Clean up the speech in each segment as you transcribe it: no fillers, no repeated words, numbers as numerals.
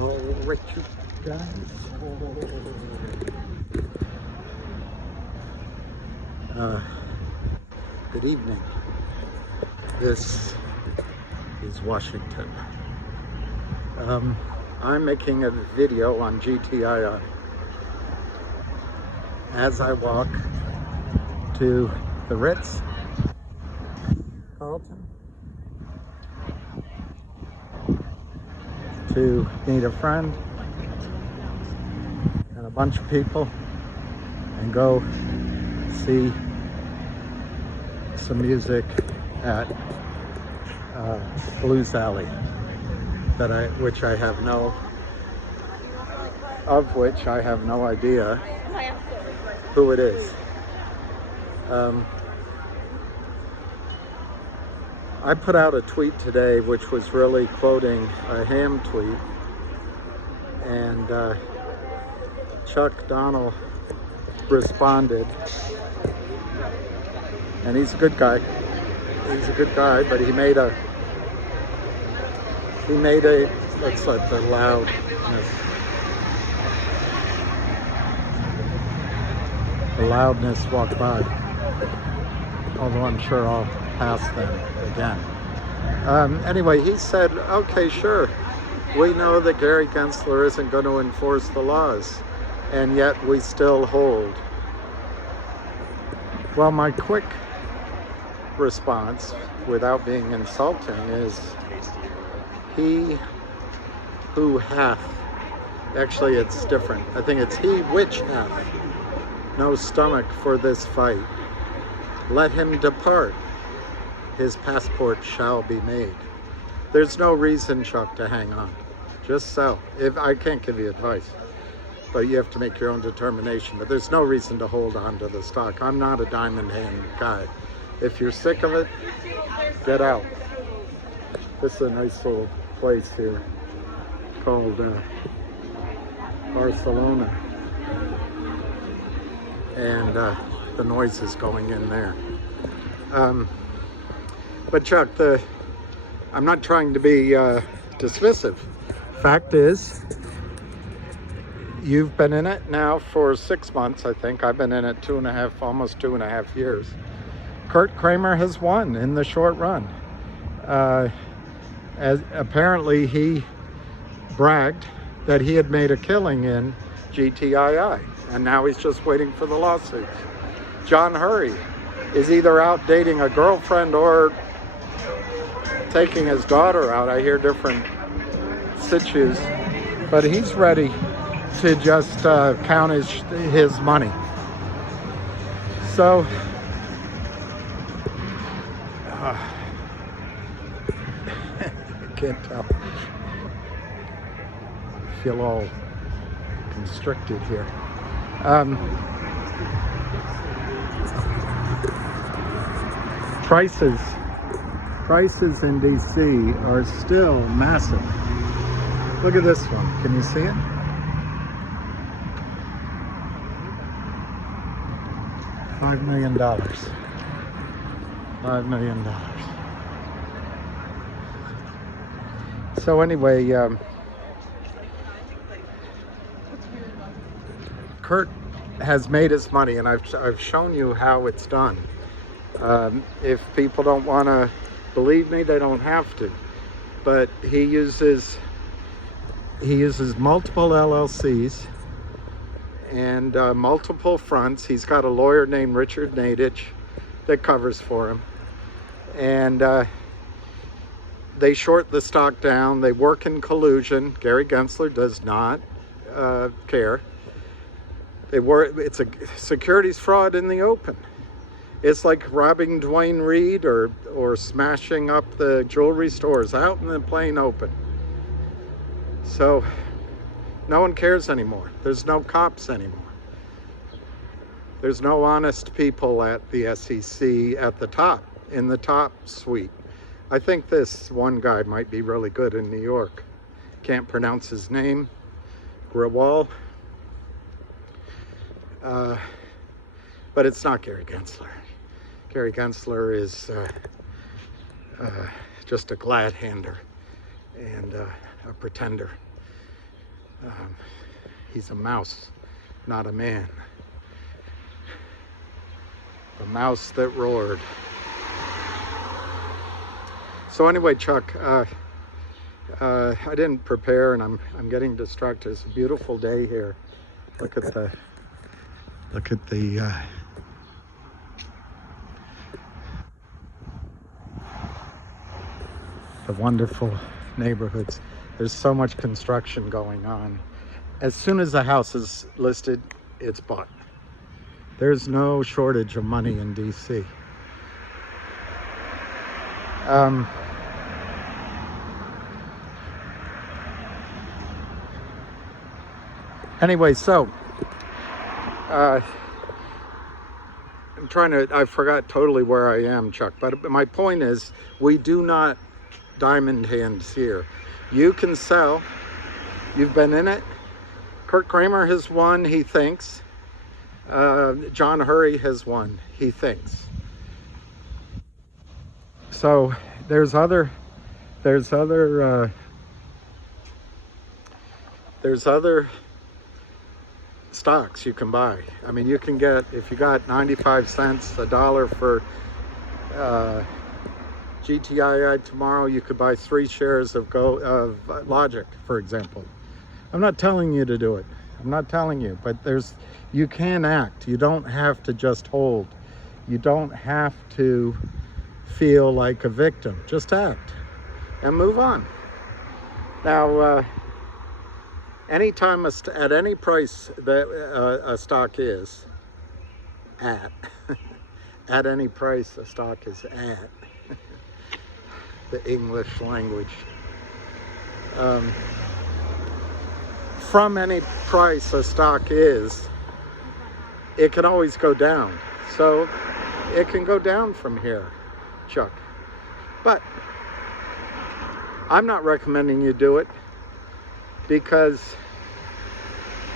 All right, you guys. Good evening. This is Washington. I'm making a video on GTII as I walk to the Ritz Carlton to meet a friend and a bunch of people and go see some music at Blues Alley which I have no idea who it is. I put out a tweet today which was really quoting a Ham tweet, and Chuck Donnell responded, and he's a good guy. But he made a let's let the loudness walk by, although I'm sure I'll pass them again. Anyway, he said, okay, sure, we know that Gary Gensler isn't going to enforce the laws, and yet we still hold. Well, my quick response, without being insulting, is he who hath, actually it's different, I think it's he which hath no stomach for this fight, let him depart, his passport shall be made. There's no reason, Chuck, to hang on. Just sell. If I can't give you advice, but you have to make your own determination. But there's no reason to hold on to the stock. I'm not a diamond hand guy. If you're sick of it, get out. This is a nice little place here called Barcelona, and the noise is going in there. But Chuck, I'm not trying to be dismissive. Fact is, you've been in it now for 6 months, I think. I've been in it almost 2.5 years. Kurt Kramer has won in the short run. As apparently he bragged that he had made a killing in GTII, and now he's just waiting for the lawsuits. John Hurry is either out dating a girlfriend or taking his daughter out. I hear different situs, but he's ready to just count his money. So I can't tell. I feel all constricted here. Prices in DC are still massive. Look at this one. Can you see it? $5 million. $5 million. So anyway, Kurt has made his money, and I've shown you how it's done. If people don't want to believe me, they don't have to. But he uses multiple LLCs and multiple fronts. He's got a lawyer named Richard Nadich that covers for him, and they short the stock down. They work in collusion. Gary Gensler does not care. It's a securities fraud in the open. It's like robbing Dwayne Reed or smashing up the jewelry stores out in the plain open. So no one cares anymore. There's no cops anymore. There's no honest people at the SEC at the top, in the top suite. I think this one guy might be really good in New York. Can't pronounce his name. Grewal. But it's not Gary Gensler. Gary Gensler is just a glad-hander and a pretender. He's a mouse, not a man. A mouse that roared. So anyway, Chuck, I didn't prepare, and I'm getting distracted. It's a beautiful day here. Look at the wonderful neighborhoods. There's so much construction going on. As soon as a house is listed, it's bought. There's no shortage of money in DC. Anyway, so I'm I forgot totally where I am, Chuck, but my point is, we do not diamond hands here. You can sell. You've been in it. Kurt Kramer has won, he thinks. John Hurry has won, he thinks. So there's other stocks you can buy. I mean, you can get, if you got 95 cents, $1 for GTII tomorrow, you could buy 3 shares of Logic, for example. I'm not telling you to do it. I'm not telling you, but you can act. You don't have to just hold. You don't have to feel like a victim. Just act and move on. Now, anytime at any price that a stock is at, at any price a stock is at, the English language. From any price a stock is, it can always go down. So it can go down from here, Chuck. But I'm not recommending you do it, because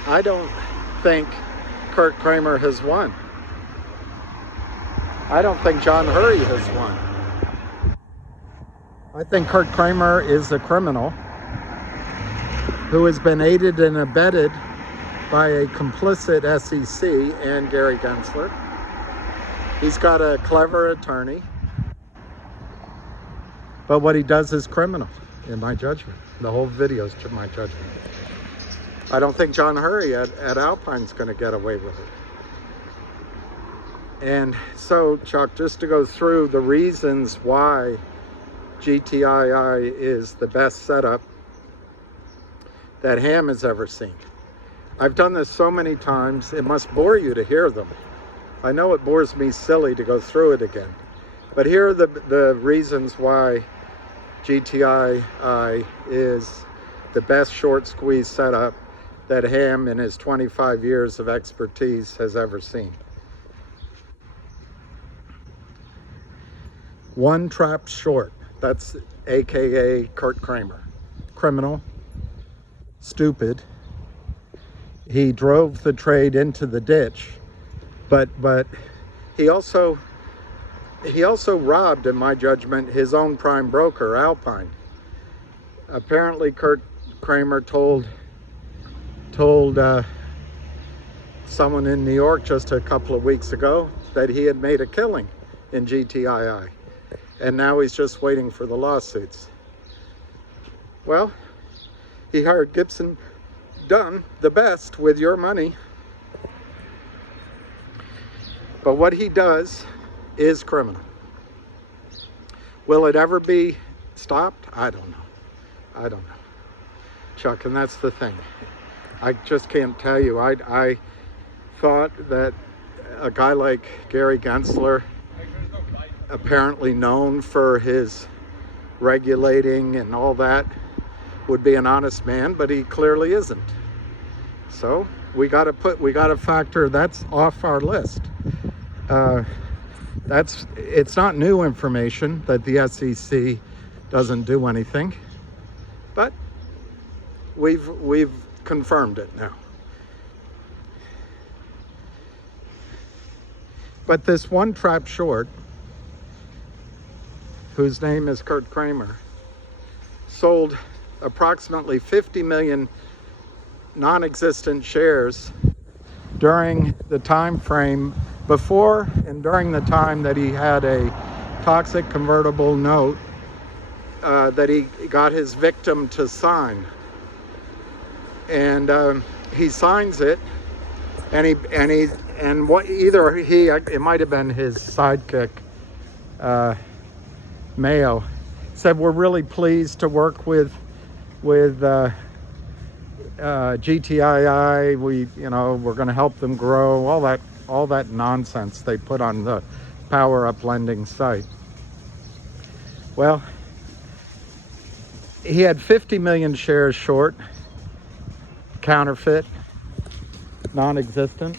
I don't think Kurt Kramer has won. I don't think John Hurry has won. I think Kurt Kramer is a criminal who has been aided and abetted by a complicit SEC and Gary Gensler. He's got a clever attorney, but what he does is criminal, in my judgment. The whole video is to my judgment. I don't think John Hurry at Alpine's going to get away with it. And so, Chuck, just to go through the reasons why GTII is the best setup that Ham has ever seen. I've done this so many times, it must bore you to hear them. I know it bores me silly to go through it again. But here are the reasons why GTII is the best short squeeze setup that Ham, in his 25 years of expertise, has ever seen. One trap short, that's AKA Kurt Kramer. Criminal, stupid. He drove the trade into the ditch, but he also robbed, in my judgment, his own prime broker, Alpine. Apparently, Kurt Kramer told someone in New York just a couple of weeks ago that he had made a killing in GTII, and now he's just waiting for the lawsuits. Well, he hired Gibson Dunn, the best, with your money. But what he does is criminal. Will it ever be stopped? I don't know, Chuck, and that's the thing. I just can't tell you. I thought that a guy like Gary Gensler, apparently known for his regulating and all that, would be an honest man, but he clearly isn't. So we got to factor that's off our list. It's not new information that the SEC doesn't do anything, but we've confirmed it now. But this one trap short, whose name is Kurt Kramer, sold approximately 50 million non-existent shares during the time frame before and during the time that he had a toxic convertible note that he got his victim to sign. And he signs it, and it might have been his sidekick, Mayo, said, "We're really pleased to work with GTII. We're going to help them grow." All that nonsense they put on the Power Up Lending site. Well, he had 50 million shares short, counterfeit, non-existent.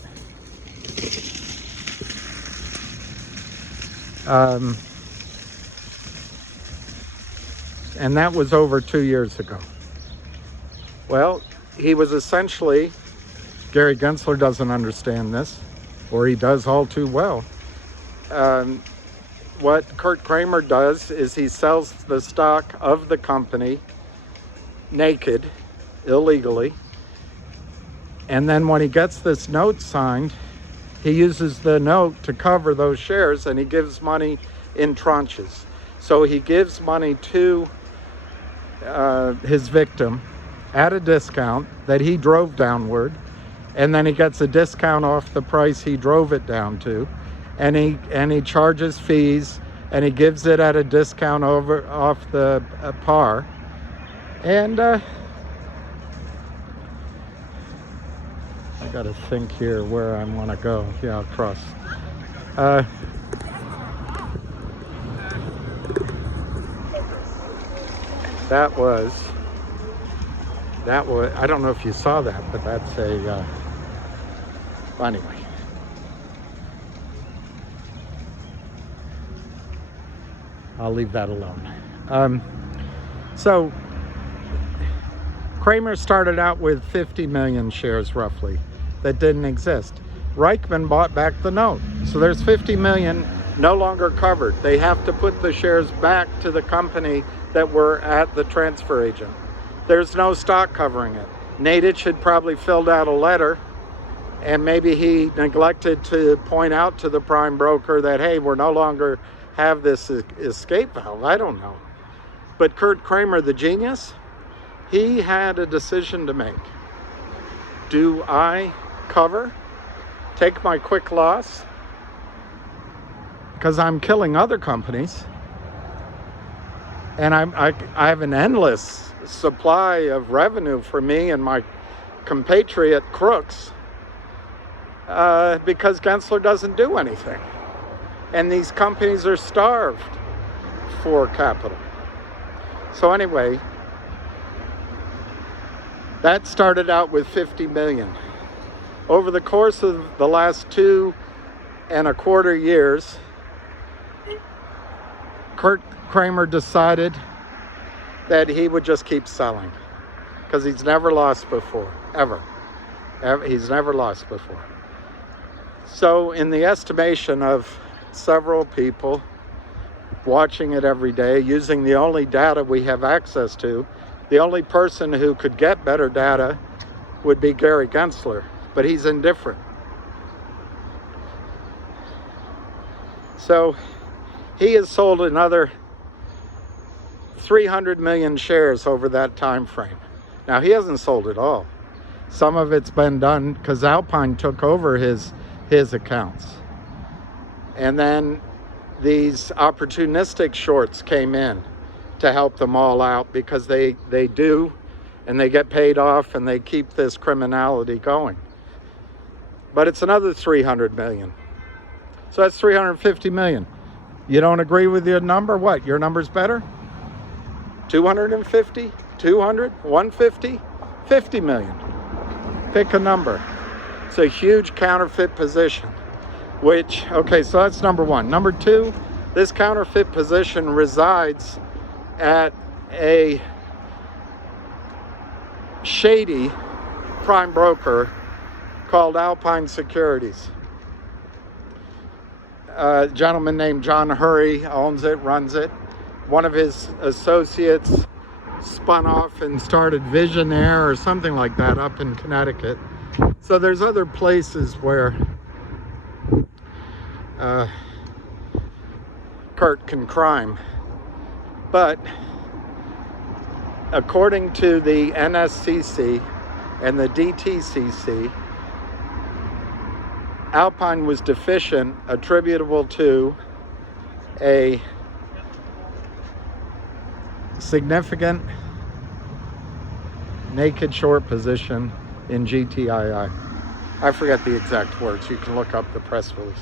And that was over 2 years ago. Well, he was essentially, Gary Gensler doesn't understand this, or he does all too well. What Kurt Kramer does is he sells the stock of the company naked, illegally, and then when he gets this note signed, he uses the note to cover those shares, and he gives money in tranches. So he gives money to his victim at a discount that he drove downward, and then he gets a discount off the price he drove it down to, and he charges fees, and he gives it at a discount off the par. And I gotta think here where I want to go. Yeah, across. That was, I don't know if you saw that, but that's anyway. I'll leave that alone. So Kramer started out with 50 million shares roughly that didn't exist. Reichman bought back the note. So there's 50 million no longer covered. They have to put the shares back to the company that were at the transfer agent. There's no stock covering it. Nadich had probably filled out a letter, and maybe he neglected to point out to the prime broker that, hey, we're no longer have this escape valve. I don't know. But Kurt Kramer, the genius, he had a decision to make. Do I cover, take my quick loss, because I'm killing other companies, and I have an endless supply of revenue for me and my compatriot crooks, because Gensler doesn't do anything, and these companies are starved for capital. So anyway, that started out with 50 million. Over the course of the last 2.25 years, Kurt Kramer decided that he would just keep selling, because he's never lost before, ever. He's never lost before. So in the estimation of several people watching it every day, using the only data we have access to, the only person who could get better data would be Gary Gensler, but he's indifferent. So he has sold another 300 million shares over that time frame. Now, he hasn't sold it all. Some of it's been done because Alpine took over his accounts. And then these opportunistic shorts came in to help them all out, because they do, and they get paid off, and they keep this criminality going. But it's another 300 million. So that's 350 million. You don't agree with your number? What? Your number's better? 250? 200? 150? 50 million. Pick a number. It's a huge counterfeit position, which, okay, so that's number one. Number two, this counterfeit position resides at a shady prime broker called Alpine Securities. A gentleman named John Hurry owns it, runs it. One of his associates spun off and started Visionaire or something like that up in Connecticut. So there's other places where Kurt can crime. But according to the NSCC and the DTCC, Alpine was deficient, attributable to a significant naked short position in GTII. I forget the exact words. You can look up the press release.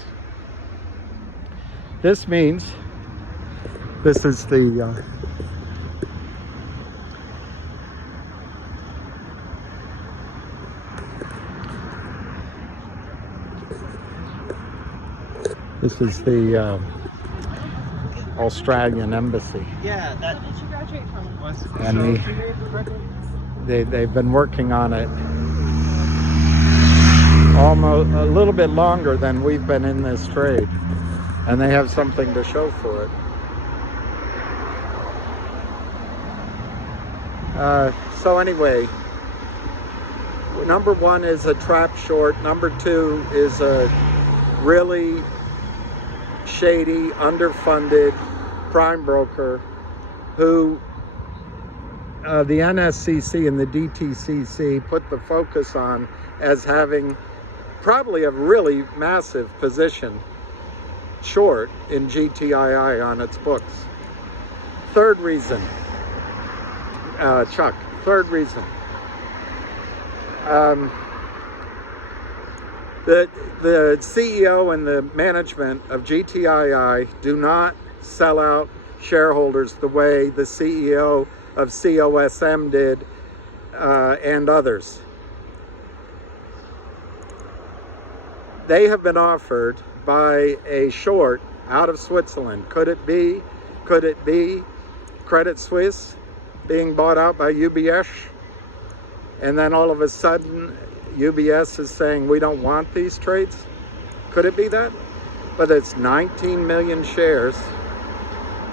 This means this is the Australian embassy. Yeah, that did you graduate from? And they've been working on it almost a little bit longer than we've been in this trade, and they have something to show for it. So anyway, number one is a trap short. Number two is a really shady, underfunded prime broker who the NSCC and the DTCC put the focus on as having probably a really massive position short in GTII on its books. Third reason, Chuck, third reason. The CEO and the management of GTII do not sell out shareholders the way the CEO of COSM did and others. They have been offered by a short out of Switzerland. Could it be Credit Suisse being bought out by UBS? And then all of a sudden UBS is saying we don't want these trades? Could it be that? But it's 19 million shares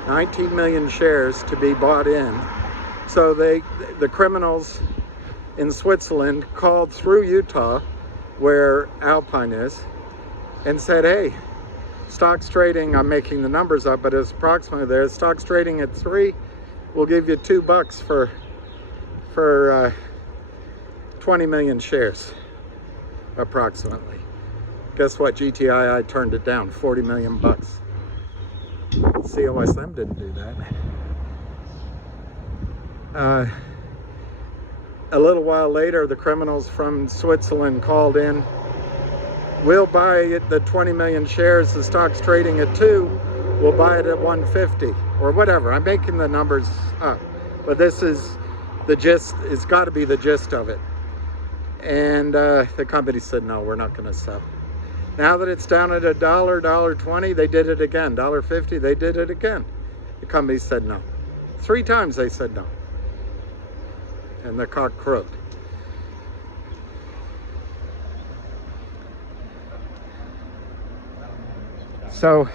to be bought in. So the criminals in Switzerland called through Utah, where Alpine is, and said, hey, stock's trading, I'm making the numbers up, but it's approximately there, stock's trading at 3, we'll give you $2 for 20 million shares, approximately. Guess what? GTII turned it down, 40 million bucks. COSM didn't do that. A little while later, the criminals from Switzerland called in. We'll buy the 20 million shares, the stock's trading at 2, we'll buy it at 150 or whatever. I'm making the numbers up, but this is the gist, it's got to be the gist of it. And the company said, no, we're not going to sell. Now that it's down at $1, $1.20, they did it again. $1.50, they did it again. The company said no. 3 times they said no. And the cock crowed. So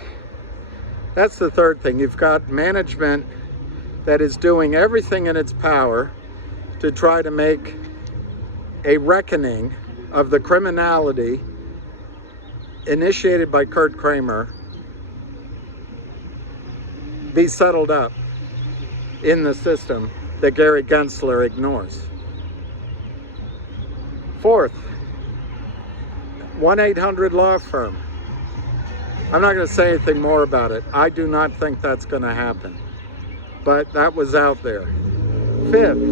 that's the third thing. You've got management that is doing everything in its power to try to make a reckoning of the criminality initiated by Kurt Kramer be settled up in the system that Gary Gensler ignores. Fourth, 1-800 law firm. I'm not going to say anything more about it. I do not think that's going to happen, but that was out there. Fifth,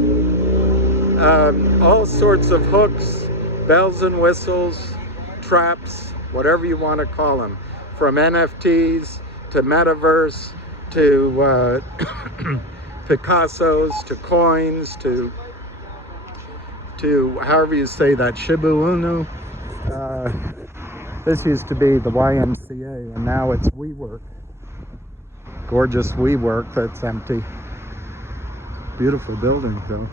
all sorts of hooks, bells and whistles, traps, whatever you want to call them, from NFTs to metaverse to Picassos to coins to however you say that, Shibu Inu. This used to be the YMCA, and now it's WeWork. Gorgeous WeWork that's empty. Beautiful building, though.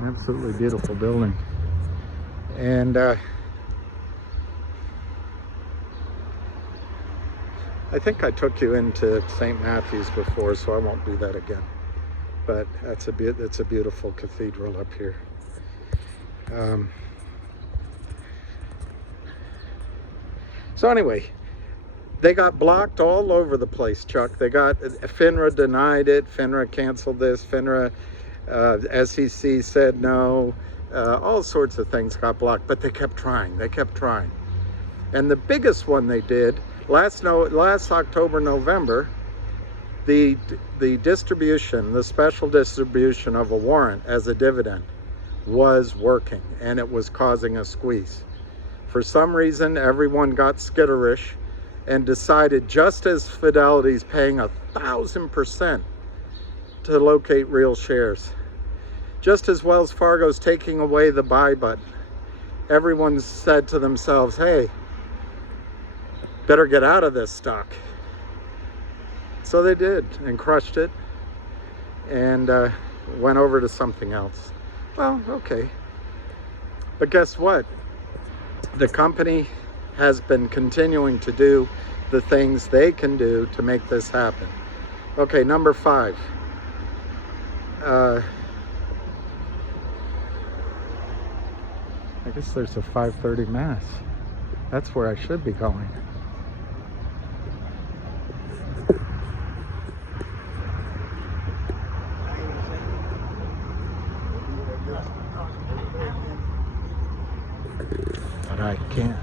Absolutely beautiful building. And I think I took you into St. Matthew's before, so I won't do that again. but that's a beautiful cathedral up here. So anyway, they got blocked all over the place, Chuck. FINRA denied it. FINRA canceled this. FINRA, SEC said no. All sorts of things got blocked, but they kept trying. They kept trying. And the biggest one they did last October, November, the distribution, the special distribution of a warrant as a dividend was working, and it was causing a squeeze. For some reason, everyone got skitterish and decided, just as Fidelity's paying 1,000% to locate real shares, just as Wells Fargo's taking away the buy button, everyone said to themselves, hey, better get out of this stock. So they did, and crushed it, and went over to something else. Well, okay. But guess what? The company has been continuing to do the things they can do to make this happen. Okay, number 5. I guess there's a 5:30 mass. That's where I should be going. But I can't.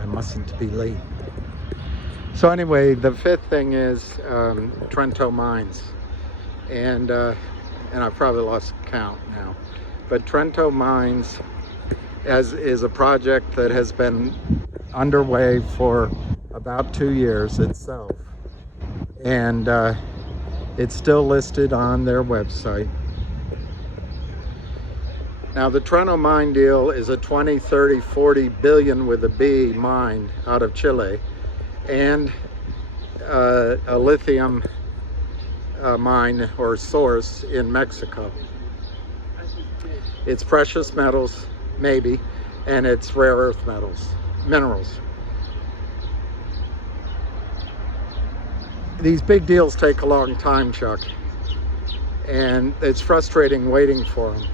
I mustn't be late. So anyway, the 5th thing is Trento Mines, and I've probably lost count now. But Trento Mines is a project that has been underway for about 2 years itself, and it's still listed on their website. Now, the Trento mine deal is a 20, 30, 40 billion with a B mine out of Chile, and a lithium mine or source in Mexico. It's precious metals, maybe, and it's rare earth minerals. These big deals take a long time, Chuck, and it's frustrating waiting for them.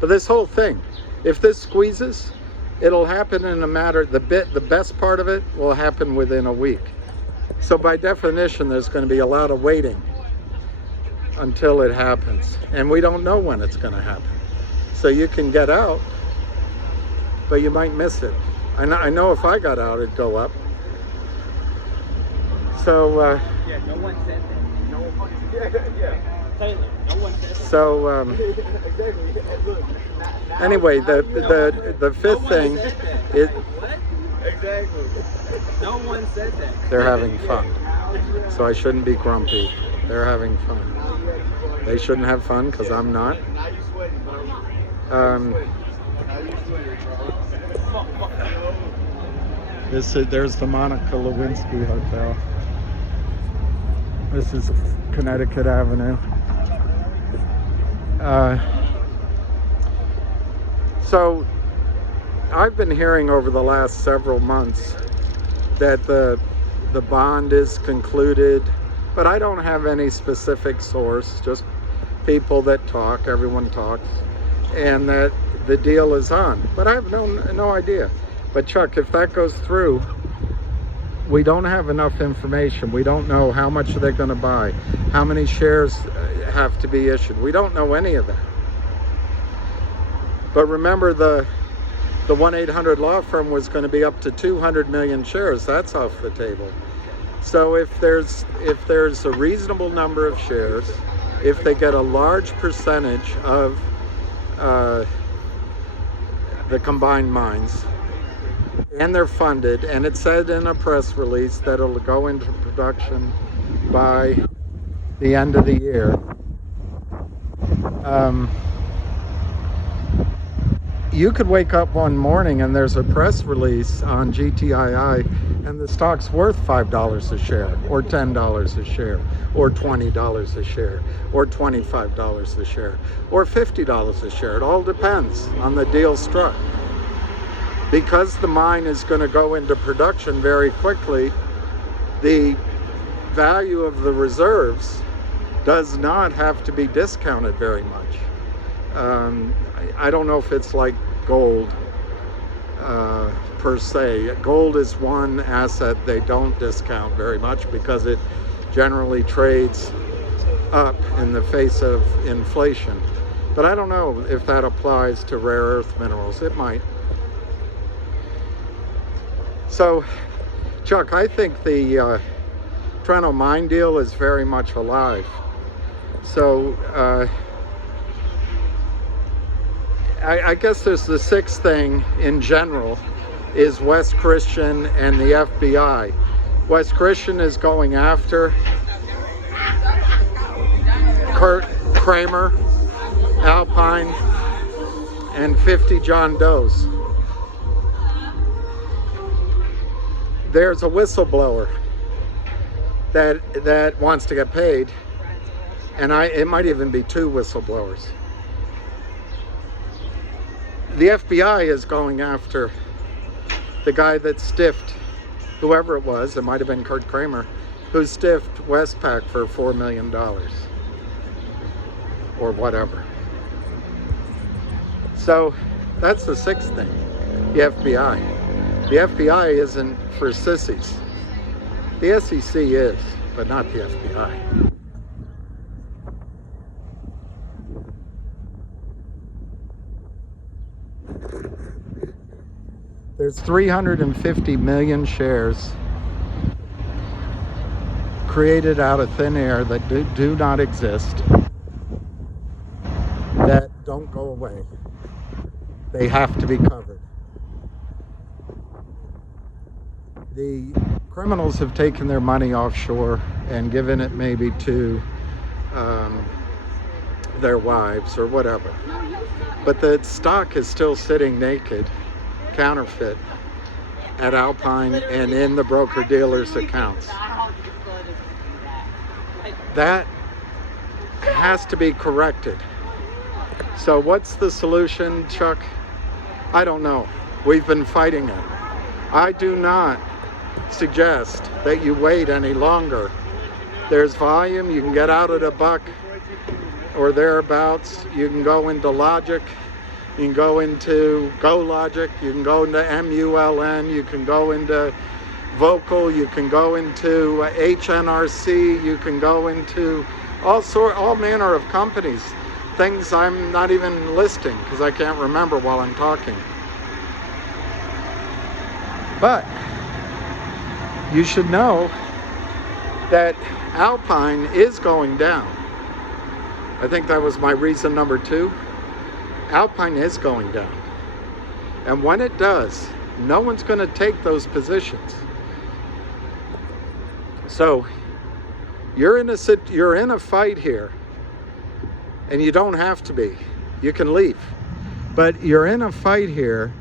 But this whole thing, if this squeezes, it'll happen in a matter, the best part of it will happen within a week. So by definition, there's going to be a lot of waiting until it happens. And we don't know when it's going to happen. So you can get out, but you might miss it. I know if I got out, it'd go up. So, Yeah, no one said that. No one. Yeah. Taylor, no one said that. So, anyway, the 5th thing is Exactly. No one said that. they're having fun. So I shouldn't be grumpy. They're having fun. They shouldn't have fun because I'm not. There's the Monica Lewinsky Hotel. This is Connecticut Avenue. So I've been hearing over the last several months that the bond is concluded, but I don't have any specific source, just people that talk, everyone talks, and that the deal is on. But I have no idea. But Chuck, if that goes through, we don't have enough information. We don't know how much they're going to buy, how many shares have to be issued. We don't know any of that. But remember, the 1-800 law firm was going to be up to 200 million shares. That's off the table. So if there's a reasonable number of shares, if they get a large percentage of the combined mines, and they're funded, and it said in a press release that it'll go into production by the end of the year. You could wake up one morning and there's a press release on GTII and the stock's worth $5 a share, or $10 a share, or $20 a share, or $25 a share, or $50 a share. It all depends on the deal struck. Because the mine is going to go into production very quickly, the value of the reserves does not have to be discounted very much. I don't know if it's like gold per se. Gold is one asset they don't discount very much because it generally trades up in the face of inflation. But I don't know if that applies to rare earth minerals. It might. So, Chuck, I think the Trento mine deal is very much alive. So, I guess there's the sixth thing in general is Wes Christian and the FBI. Wes Christian is going after Kurt Kramer, Alpine, and 50 John Does. There's a whistleblower that wants to get paid, and it might even be two whistleblowers. The FBI is going after the guy that stiffed, whoever it was, it might have been Kurt Kramer, who stiffed Westpac for $4 million or whatever. So that's the sixth thing, the FBI. The FBI isn't for sissies. The SEC is, but not the FBI. There's 350 million shares created out of thin air that do not exist, that don't go away. They have to be covered. The criminals have taken their money offshore and given it maybe to their wives or whatever. But the stock is still sitting naked, counterfeit, at Alpine and in the broker-dealers' accounts. That has to be corrected. So what's the solution, Chuck? I don't know. We've been fighting it. I do not suggest that you wait any longer. There's volume. You can get out at $1 or thereabouts. You can go into Logic. You can go into GoLogic. You can go into MULN. You can go into Vocal. You can go into HNRC. You can go into all manner of companies. Things I'm not even listing because I can't remember while I'm talking. But you should know that Alpine is going down. I think that was my reason number 2. Alpine is going down. And when it does, no one's going to take those positions. So you're in a fight here, and you don't have to be. You can leave. But you're in a fight here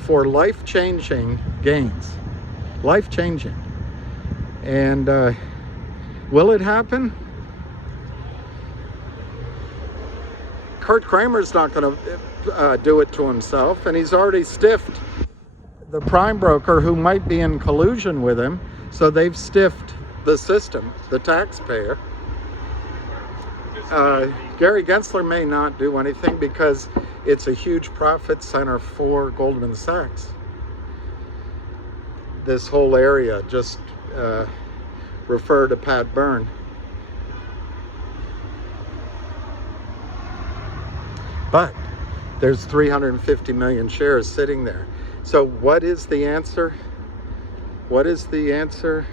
for life-changing gains. Life-changing. And will it happen? Kurt Kramer's not going to do it to himself, and he's already stiffed the prime broker who might be in collusion with him, so they've stiffed the system, the taxpayer. Gary Gensler may not do anything because it's a huge profit center for Goldman Sachs. This whole area, just refer to Pat Byrne. But there's 350 million shares sitting there. So what is the answer? What is the answer?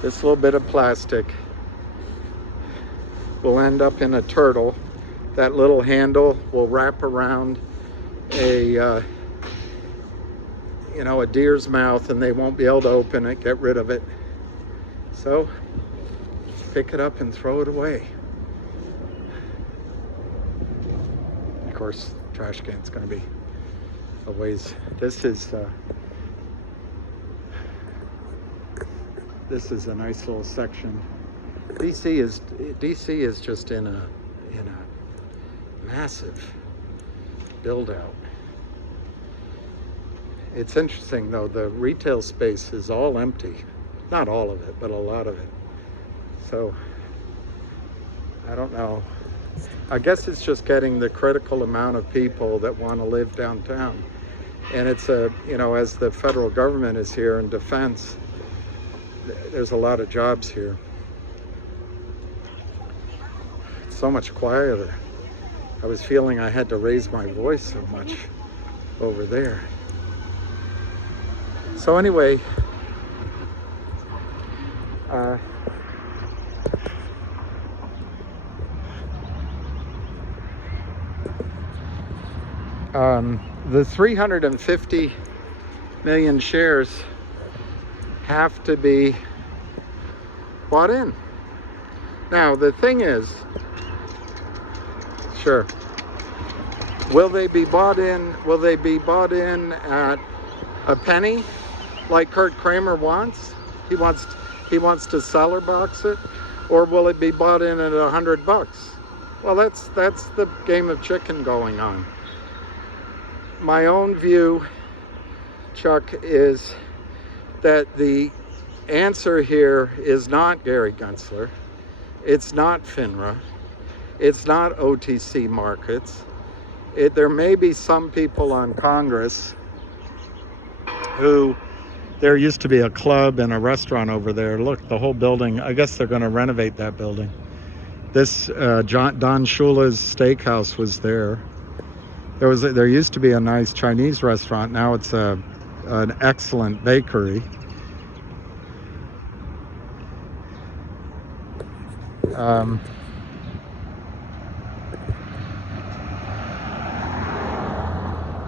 This little bit of plastic will end up in a turtle. That little handle will wrap around a deer's mouth, and they won't be able to open it, get rid of it. So pick it up and throw it away. Of course, trash can's going to be a ways. This is a nice little section. DC is just in a massive build out, It's interesting though, the retail space is all empty. Not all of it, but a lot of it. So, I don't know. I guess it's just getting the critical amount of people that want to live downtown. And it's a, you know, as the federal government is here in defense, there's a lot of jobs here. It's so much quieter. I was feeling I had to raise my voice so much over there. So anyway, the 350 million shares have to be bought in. Now, the thing is, sure, will they be bought in? Will they be bought in at a penny, like Kurt Kramer wants? He wants to seller box it, or will it be bought in at $100? Well, that's the game of chicken going on. My own view, Chuck, is that the answer here is not Gary Gensler. It's not FINRA. It's not OTC markets. There may be some people on Congress who, there used to be a club and a restaurant over there. Look, the whole building, I guess they're going to renovate that building. This Don Shula's Steakhouse was there. There used to be a nice Chinese restaurant. Now it's an excellent bakery.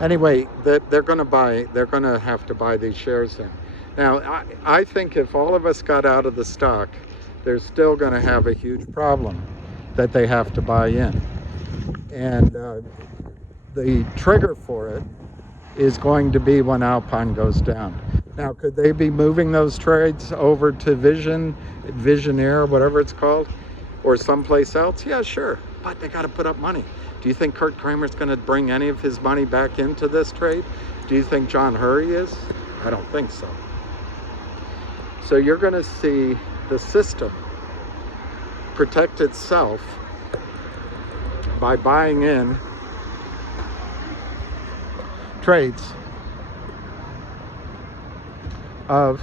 Anyway, they're going to have to buy these shares in. Now, I think if all of us got out of the stock, they're still going to have a huge problem that they have to buy in. And the trigger for it is going to be when Alpine goes down. Now, could they be moving those trades over to Visionaire, whatever it's called, or someplace else? Yeah, sure, but they got to put up money. Do you think Kurt Kramer's going to bring any of his money back into this trade? Do you think John Hurry is? I don't think so. So you're going to see the system protect itself by buying in trades of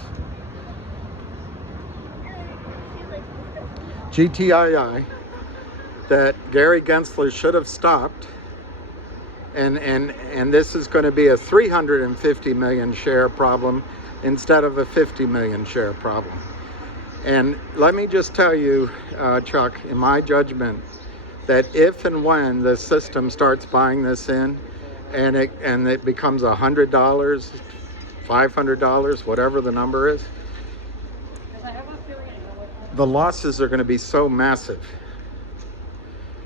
GTII that Gary Gensler should have stopped, and this is going to be a 350 million share problem instead of a 50 million share problem. And let me just tell you, Chuck, in my judgment, that if and when the system starts buying this in, and it becomes $100, $500, whatever the number is, the losses are going to be so massive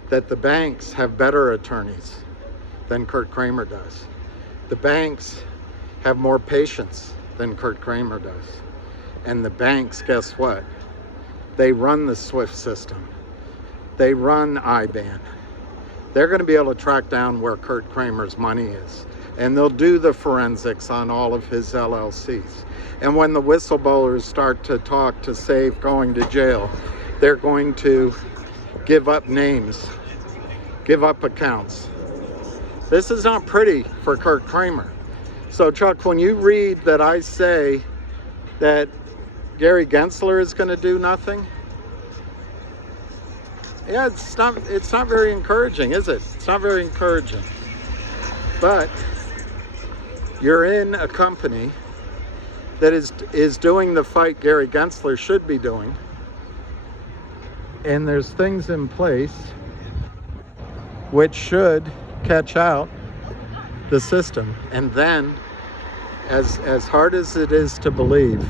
that the banks have better attorneys than Kurt Kramer does. The banks have more patience than Kurt Kramer does. And the banks, guess what? They run the SWIFT system. They run IBAN. They're going to be able to track down where Kurt Kramer's money is. And they'll do the forensics on all of his LLCs. And when the whistleblowers start to talk to save going to jail, they're going to give up names, give up accounts. This is not pretty for Kurt Kramer. So Chuck, when you read that I say that Gary Gensler is going to do nothing, yeah, it's not very encouraging, is it? It's not very encouraging. But you're in a company that is doing the fight Gary Gensler should be doing. And there's things in place which should catch out the system. And then, as hard as it is to believe,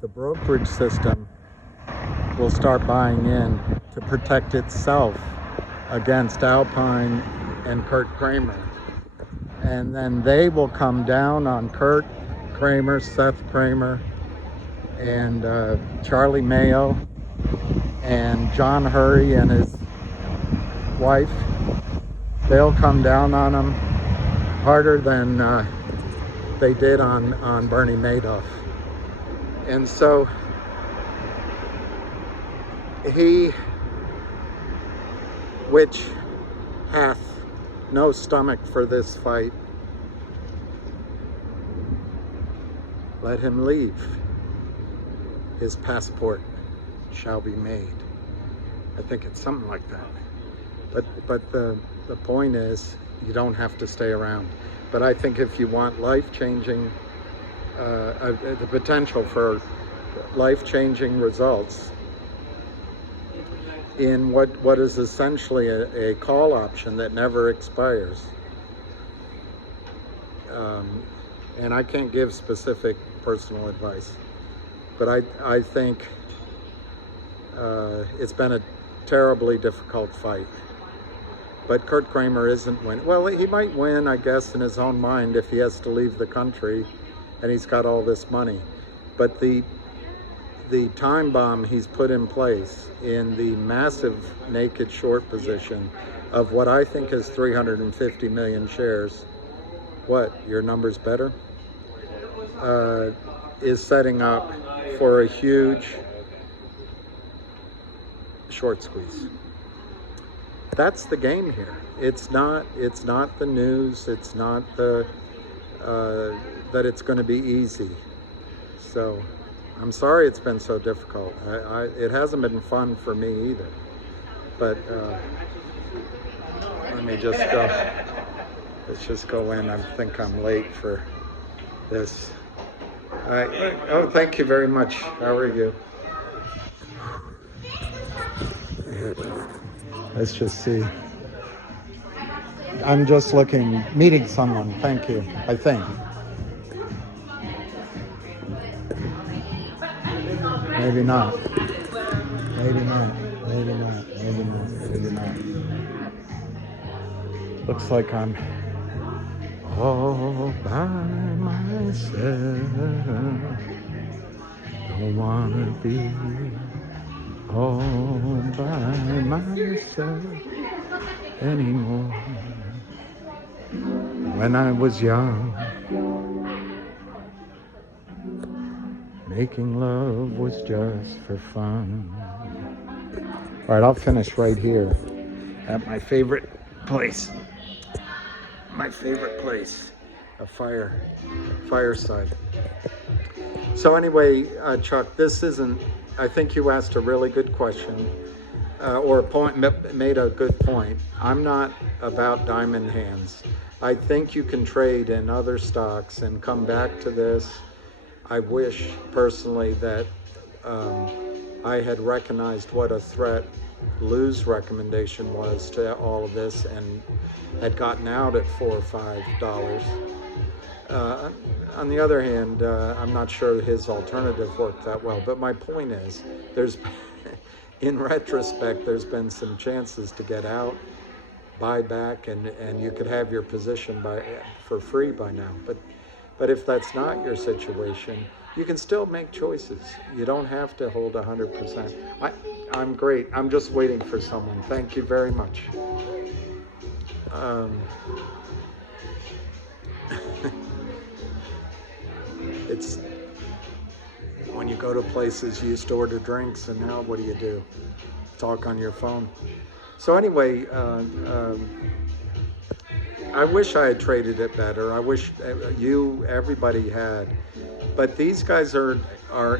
the brokerage system will start buying in to protect itself against Alpine and Kurt Kramer. and then they will come down on Kurt Kramer, Seth Kramer, and Charlie Mayo, and John Hurry and his wife. They'll come down on him harder than they did on Bernie Madoff. And so he, which hath no stomach for this fight, let him leave. His passport shall be made. I think it's something like that. But the point is, you don't have to stay around. But I think if you want life-changing, the potential for life-changing results in what is essentially a call option that never expires, and I can't give specific personal advice, but I think it's been a terribly difficult fight. But Kurt Kramer isn't winning. Well, he might win, I guess, in his own mind if he has to leave the country and he's got all this money. But the time bomb he's put in place in the massive naked short position of what I think is 350 million shares, what, your number's better? Is setting up for a huge short squeeze. That's the game here. It's not the news. It's not the that it's going to be easy. So I'm sorry it's been so difficult. It hasn't been fun for me either. But let me just go. Let's just go in. I think I'm late for this. All right. Oh, thank you very much. How are you? Let's just see. I'm just meeting someone. Thank you. I think. Maybe not. Maybe not. Maybe not. Maybe not. Maybe not. Looks like I'm all by myself. Don't wanna be all by myself anymore. When I was young, making love was just for fun. All right, I'll finish right here at my favorite place. My favorite place, a fireside. So anyway, Chuck, this isn't, I think you asked a really good question, or made a good point. I'm not about diamond hands. I think you can trade in other stocks and come back to this. I wish personally that I had recognized what a threat Lou's recommendation was to all of this and had gotten out at $4 or $5. On the other hand, I'm not sure his alternative worked that well. But my point is, in retrospect, there's been some chances to get out, buy back, and you could have your position for free by now. But if that's not your situation, you can still make choices. You don't have to hold 100%. I'm great. I'm just waiting for someone. Thank you very much. It's when you go to places, you used to order drinks, and now what do? Talk on your phone. So anyway, I wish I had traded it better. I wish everybody had. But these guys are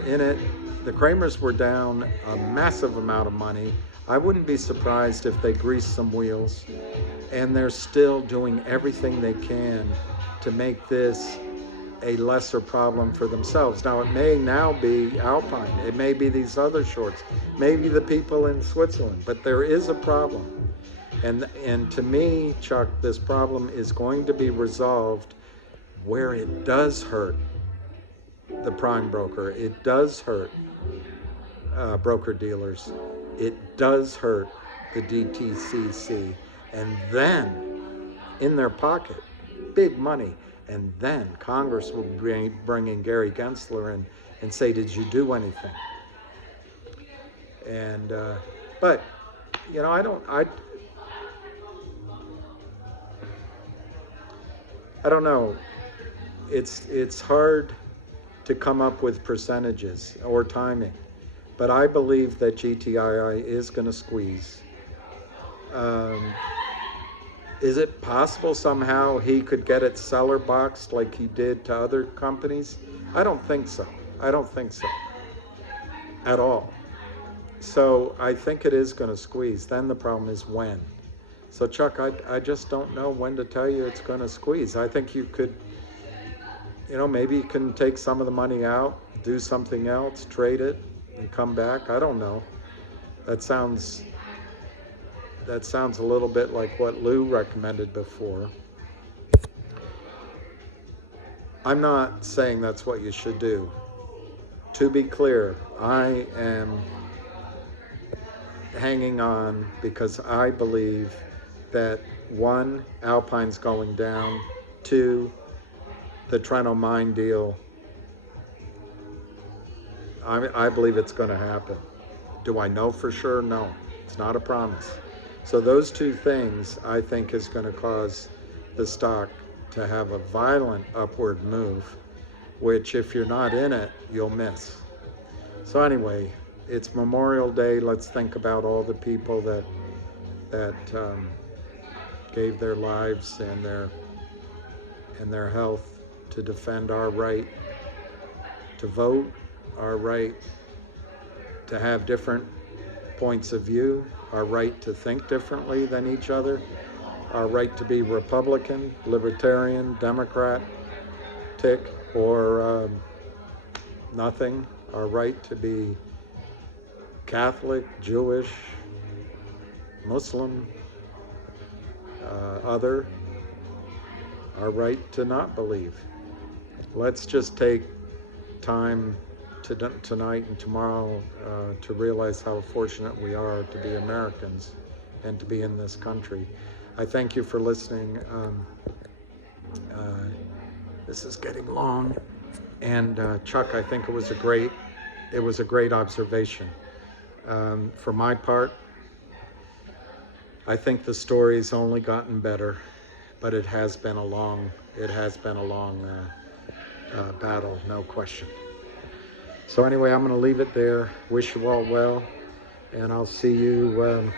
in it. The Kramers were down a massive amount of money. I wouldn't be surprised if they greased some wheels. And they're still doing everything they can to make this a lesser problem for themselves. Now, it may now be Alpine. It may be these other shorts. Maybe the people in Switzerland. But there is a problem. And to me, Chuck, this problem is going to be resolved where it does hurt the prime broker. It does hurt broker dealers. It does hurt the DTCC. And then in their pocket, big money. And then Congress will bring in Gary Gensler and say, did you do anything? And, but, you know, I don't know. It's hard to come up with percentages or timing, but I believe that GTII is going to squeeze. Is it possible somehow he could get it seller boxed like he did to other companies? I don't think so. I don't think so at all. So I think it is going to squeeze. Then the problem is when. So Chuck, I just don't know when to tell you it's going to squeeze. I think you could, you know, maybe you can take some of the money out, do something else, trade it, and come back. I don't know. That sounds a little bit like what Lou recommended before. I'm not saying that's what you should do. To be clear, I am hanging on because I believe that one, Alpine's going down, two, the Trento mine deal, I believe it's going to happen. Do I know for sure? No, it's not a promise. So those two things I think is going to cause the stock to have a violent upward move, which if you're not in it, you'll miss. So anyway, it's Memorial Day. Let's think about all the people that gave their lives and their health to defend our right to vote, our right to have different points of view, our right to think differently than each other, our right to be Republican, Libertarian, Democratic, or nothing, our right to be Catholic, Jewish, Muslim, other, our right to not believe. Let's just take time tonight and tomorrow to realize how fortunate we are to be Americans and to be in this country. I thank you for listening. This is getting long, and Chuck, I think it was a great observation. For my part, I think the story's only gotten better, but it has been a long battle, no question. So anyway, I'm going to leave it there. Wish you all well, and I'll see you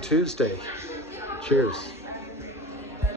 Tuesday. Cheers.